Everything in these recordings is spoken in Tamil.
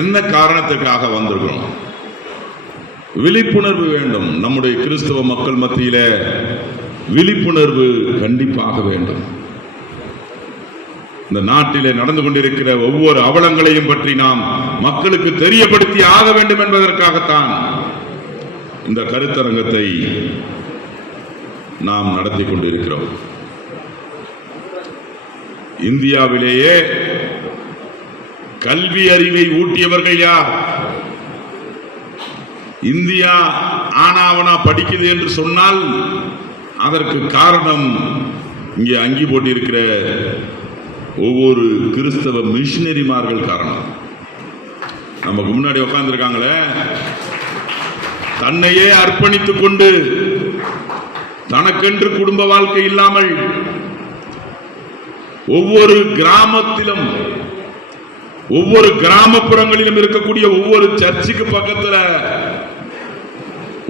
என்ன காரணத்துக்காக வந்திருக்கிறோம்? விழிப்புணர்வு வேண்டும். நம்முடைய கிறிஸ்தவ மக்கள் மத்தியில விழிப்புணர்வு கண்டிப்பாக வேண்டும். இந்த நாட்டிலே நடந்து கொண்டிருக்கிற ஒவ்வொரு அவலங்களையும் பற்றி நாம் மக்களுக்கு தெரியப்படுத்தி ஆக வேண்டும் என்பதற்காகத்தான் இந்த கருத்தரங்கத்தை நாம் நடத்தி கொண்டிருக்கிறோம். இந்தியாவிலேயே கல்வி அறிவை ஊட்டியவர்கள் யார்? இந்தியா ஆனாவனா படிக்குது என்று சொன்னால் அதற்கு காரணம் இங்கே அங்கி போட்டிருக்கிற ஒவ்வொரு கிறிஸ்தவ மிஷினரிமார்கள் காரணம். நமக்கு முன்னாடி உட்கார்ந்துருக்காங்களே, தன்னையே அர்ப்பணித்துக் கொண்டு தனக்கென்று குடும்ப வாழ்க்கை இல்லாமல் ஒவ்வொரு கிராமத்திலும் ஒவ்வொரு கிராமப்புறங்களிலும் இருக்கக்கூடிய ஒவ்வொரு சர்ச்சுக்கு பக்கத்தில்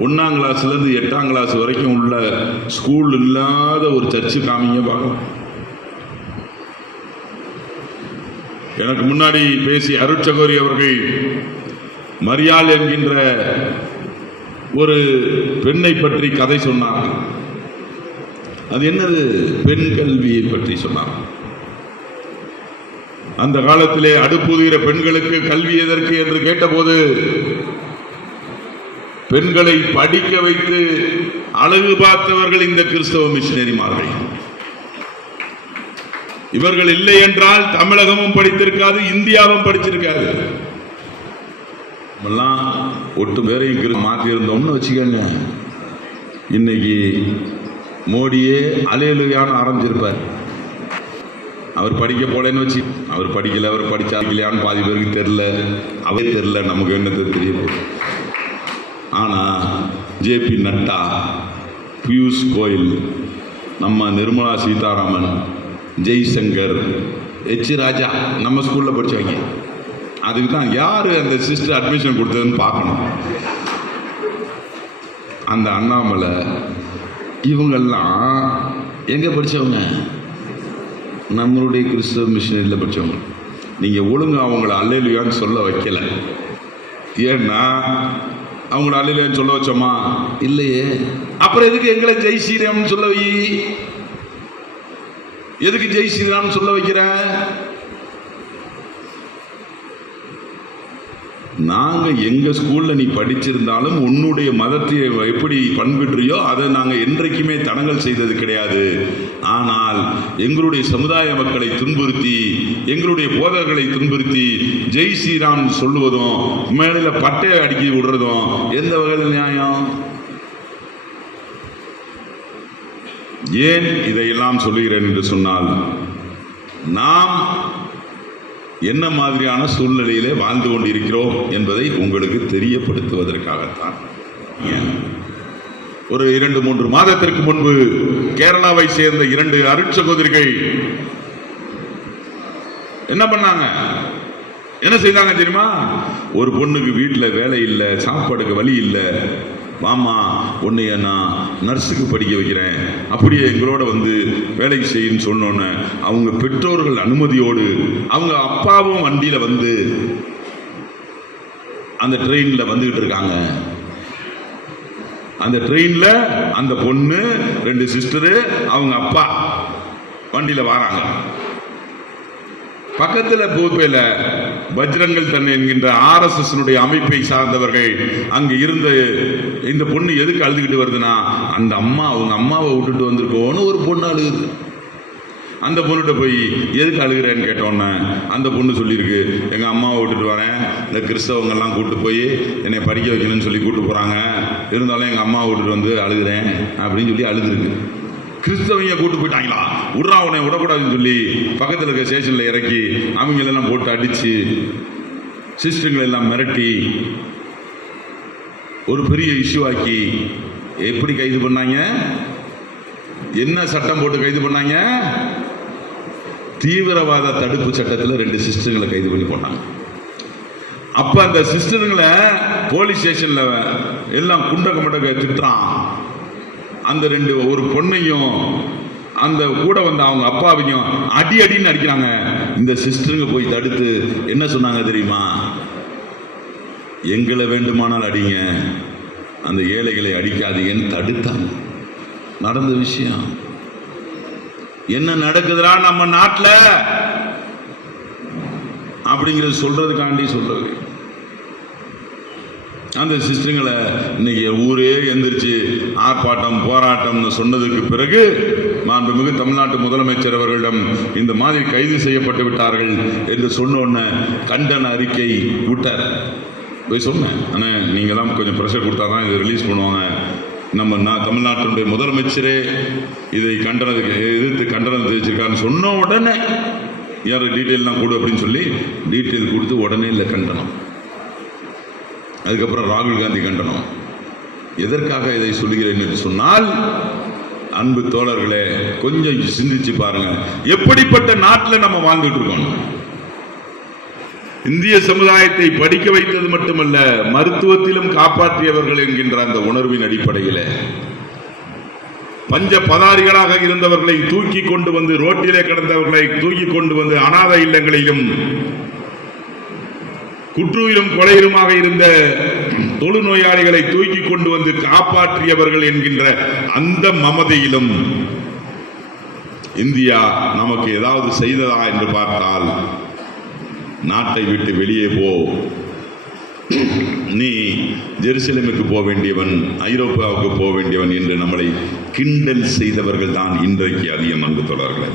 1ஆம் கிளாஸ்ல இருந்து 8ஆம் கிளாஸ் வரைக்கும் உள்ள ஸ்கூல் இல்லாத ஒரு சர்ச்சு காமிங்க பார்க்கலாம். எனக்கு முன்னாடி பேசிய அருட்சகோரி அவர்கள் மரியாள் என்கின்ற ஒரு பெண்ணை பற்றி கதை சொன்னார். அது என்னது? பெண் கல்வியை பற்றி சொன்னார். அந்த காலத்திலே அடுப்புகிற பெண்களுக்கு கல்வி எதற்கு என்று கேட்டபோது, பெண்களை படிக்க வைத்து அழகு பார்த்தவர்கள் இந்த கிறிஸ்தவ மிஷினரிமார்கள். இவர்கள் இல்லை என்றால் தமிழகமும் படித்திருக்காது, இந்தியாவும் படிச்சிருக்காது. ஒட்டு பேரையும் மாற்றி இருந்தோம்னு வச்சுக்கோங்க, இன்னைக்கு மோடியே அலையலுயான்னு ஆரம்பிச்சிருப்பார். அவர் படிக்க போலன்னு வச்சு, அவர் படிக்கல, அவர் படிச்சான்னு பாதி பேருக்கு தெரியல, அவே தெரியல, நமக்கு என்னது தெரியும். ஆனா ஜேபி நட்டா, பியூஷ் கோயல், நம்ம நிர்மலா சீதாராமன், ஜெய்சங்கர், எச் ராஜா நம்ம ஸ்கூல்ல படிச்சவங்க. அதுக்கு தான் யாரு அந்த சிஸ்டர் அட்மிஷன் கொடுத்ததுன்னு பார்க்கணும். அந்த அண்ணாமலை இவங்கெல்லாம் எங்க படிச்சவங்க? நம்மளுடைய கிறிஸ்தவ மிஷனரியில் படித்தவங்க. நீங்கள் ஒழுங்கு அவங்கள அல்லேலூயான்னு சொல்ல வைக்கல. ஏன்னா அவங்கள அல்லேலூயான்னு சொல்ல வச்சோமா? இல்லையே. அப்புறம் எதுக்கு எங்களை ஜெய் ஸ்ரீராம்னு சொல்ல வை? எதுக்கு ஜெய் ஸ்ரீராம்னு சொல்ல வைக்கிற? நாங்க எங்க ஸ்கூல்ல நீ படிச்சிருந்தாலும் உன்னுடைய மதத்தை எப்படி பண்பிற்றியோ அதை நாங்க என்றைக்குமே தடங்கல் செய்தது கிடையாது. ஆனால் எங்களுடைய சமுதாய மக்களை துன்புறுத்தி, எங்களுடைய போதகர்களை துன்புறுத்தி ஜெய் ஸ்ரீராம் சொல்லுவதும் மேல பட்டையை அடிக்கி விடுறதும் எந்த வகையில் நியாயம்? ஏன் இதையெல்லாம் சொல்லுகிறேன் என்று சொன்னால், நாம் என்ன மாதிரியான சூழ்நிலையிலே வாழ்ந்து கொண்டிருக்கிறோம் என்பதை உங்களுக்கு தெரியப்படுத்துவதற்காகத்தான். ஒரு 2-3 மாதத்திற்கு முன்பு கேரளாவை சேர்ந்த 2 அருட்சகோதரிகள் என்ன பண்ணாங்க? என்ன செய்தாங்க தெரியுமா? ஒரு பொண்ணுக்கு வீட்டில் வேலை இல்லை, சாப்பாடுக்கு வழி இல்லை, மாமா உன்னைய நான் நர்ஸுக்கு படிக்க வைக்கிறேன், அப்படியே எங்களோட வந்து வேலை செய்யுன்னு சொன்னோன்னு அவங்க பெற்றோர்கள் அனுமதியோடு அவங்க அப்பாவும் வண்டியில வந்து அந்த ட்ரெயின்ல வந்துகிட்டு இருக்காங்க. அந்த ட்ரெயின்ல அந்த பொண்ணு, 2 சிஸ்டரு, அவங்க அப்பா வண்டியில வராங்க. பக்கத்தில் பூப்பையில் பஜ்ரங்கல் தன் என்கின்ற RSS அமைப்பை சார்ந்தவர்கள் அங்கு இருந்த இந்த பொண்ணு எதுக்கு அழுதுகிட்டு வருதுன்னா, அந்த அம்மா அவங்க அம்மாவை விட்டுட்டு வந்திருக்கோன்னு ஒரு பொண்ணு அழுகுது. அந்த பொண்ணுகிட்ட போய் எதுக்கு அழுகிறேன்னு கேட்டோன்னே அந்த பொண்ணு சொல்லியிருக்கு, எங்கள் அம்மாவை விட்டுட்டு வரேன், இந்த கிறிஸ்தவங்கெல்லாம் கூப்பிட்டு போய் என்னை படிக்க வைக்கணும்னு சொல்லி கூப்பிட்டு போகிறாங்க, இருந்தாலும் எங்கள் அம்மாவை விட்டுட்டு வந்து அழுகிறேன் அப்படின்னு சொல்லி அழுதுருக்கு. கிறிஸ்தவங்க கூட்டு போயிட்டாங்களா, விட்றா உன்னை விடக்கூடாதுன்னு சொல்லி பக்கத்தில் இருக்க ஸ்டேஷனில் இறக்கி அவங்களெல்லாம் போட்டு அடித்து சிஸ்டர்களை எல்லாம் மிரட்டி ஒரு பெரிய இஷ்யூ ஆக்கி எப்படி கைது பண்ணாங்க? என்ன சட்டம் போட்டு கைது பண்ணாங்க? தீவிரவாத தடுப்பு சட்டத்தில் 2 சிஸ்டர்களை கைது பண்ணி போட்டாங்க. அப்ப அந்த சிஸ்டருங்களை போலீஸ் ஸ்டேஷன்ல எல்லாம் குண்டக்க மண்டக்க திட்டுறான். அந்த 2 ஒரு பொண்ணையும் அந்த கூட வந்த அவங்க அப்பாவையும் அடி அடின்னு அடிக்கிறாங்க. இந்த சிஸ்டருங்க போய் தடுத்து என்ன சொன்னாங்க தெரியுமா? எங்களை வேண்டுமானால் அடிங்க, அந்த ஏழைகளை அடிக்காதீங்கன்னு தடுத்தாங்க. நடந்த விஷயம். என்ன நடக்குதுடா நம்ம நாட்டில் அப்படிங்கிறது சொல்றதுக்காண்டி சொல்றது. அந்த சிஸ்டங்களை இன்னைக்கு ஊரே எந்திரிச்சு ஆர்ப்பாட்டம் போராட்டம்னு சொன்னதுக்கு பிறகு மாண்புமிகு தமிழ்நாட்டு முதலமைச்சர் அவர்களிடம் இந்த மாதிரி கைது செய்யப்பட்டு விட்டார்கள் என்று சொன்ன உடனே கண்டன அறிக்கை விட்டார். போய் சொன்னேன், ஆனால் நீங்கள் தான் கொஞ்சம் ப்ரெஷர் கொடுத்தா தான் இதை ரிலீஸ் பண்ணுவாங்க. நம்ம தமிழ்நாட்டினுடைய முதலமைச்சரே இதை எதிர்த்து கண்டனம் தெரிவிச்சிருக்காருன்னு சொன்ன உடனே யார் டீட்டெயிலாம் கொடு அப்படின்னு சொல்லி டீட்டெயில் கொடுத்து உடனே இல்லை கண்டனம். அதுக்கப்புறம் ராகுல் காந்தி கண்டனம். எதற்காக இதை சொல்கிறேன் என்று சொன்னால், அன்பு தோழர்களே, கொஞ்சம் சிந்திச்சு பாருங்க, எப்படிப்பட்ட நாட்டில் நம்ம வாழ்ந்துட்டு இருக்கோம். இந்திய சமுதாயத்தை படிக்க வைத்தது மட்டுமல்ல, மருத்துவத்திலும் காப்பாற்றியவர்கள் என்கின்ற அந்த உணர்வின் அடிப்படையில் பஞ்ச பதாரிகளாக இருந்தவர்களை தூக்கி கொண்டு வந்து, ரோட்டிலே கிடந்தவர்களை தூக்கி கொண்டு வந்து அனாதை இல்லங்களிலும் குற்றுயிரும் கொலையுமாக இருந்த தொழுநோயாளிகளை தூக்கி கொண்டு வந்து காப்பாற்றியவர்கள் என்கின்ற அந்த மமதையிலும் இந்தியா நமக்கு ஏதாவது செய்ததா என்று பார்த்தால், நாட்டை விட்டு வெளியே போ, நீ ஜெருசலேமுக்கு போக வேண்டியவன், ஐரோப்பாவுக்கு போக வேண்டியவன் என்று நம்மளை கிண்டல் செய்தவர்கள் தான் இன்றைக்கு அதிகம். அன்பு தோழர்களே,